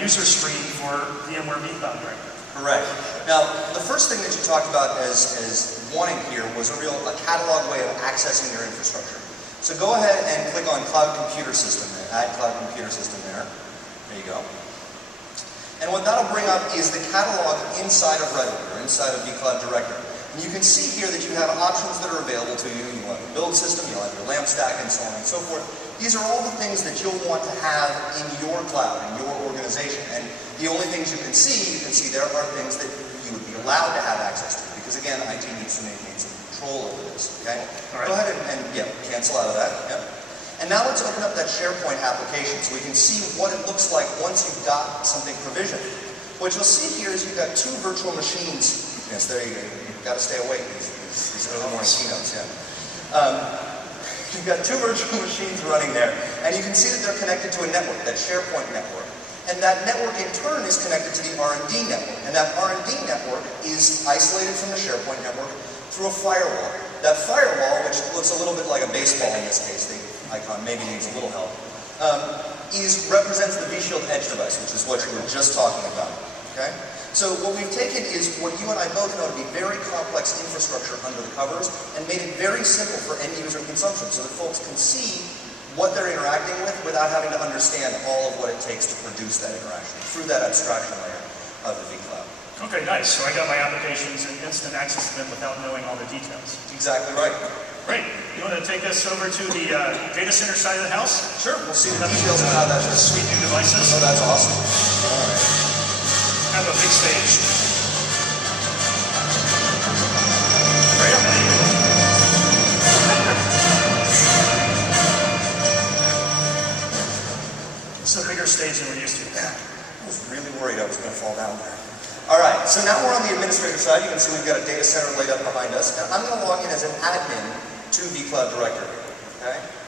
user screen for VMware vCloud Director. Correct. Now, the first thing that you talked about as wanting here was a catalog way of accessing your infrastructure. So go ahead and click on Cloud Computer System there, add Cloud Computer System there. There you go. And what that'll bring up is the catalog inside of Redwood, or inside of vCloud Director. And you can see here that you have options that are available to you. You'll have a build system, you'll have your LAMP stack, and so on and so forth. These are all the things that you'll want to have in your cloud, in your organization. And the only things you can see there are things that you would be allowed to have access to. Because again, IT needs to maintain some control over this, okay? All right. Go ahead and cancel out of that. Yep. And now let's open up that SharePoint application so we can see what it looks like once you've got something provisioned. What you'll see here is you've got two virtual machines. Yes, there you go. You've got to stay awake. These are early morning keynotes, yeah. You've got two virtual machines running there, and you can see that they're connected to a network, that SharePoint network. And that network in turn is connected to the R&D network. And that R&D network is isolated from the SharePoint network through a firewall. That firewall, which looks a little bit like a baseball in this case, the icon maybe needs a little help, represents the vShield Edge device, which is what you were just talking about. Okay? So what we've taken is what you and I both know to be very complex infrastructure under the covers and made it very simple for end user consumption so that folks can see what they're interacting with without having to understand all of what it takes to produce that interaction through that abstraction layer of the vCloud. Okay, nice. So I got my applications and instant access to them without knowing all the details. Exactly right. Great. You want to take us over to the data center side of the house? Sure. We'll see the details of how that is. Sweet new devices. Oh, that's awesome. All right. Have a big stage. Right up there. It's a bigger stage than we're used to. I was really worried I was going to fall down there. All right, so now we're on the administrator side. You can see we've got a data center laid up behind us. And I'm going to log in as an admin to vCloud Director. Okay?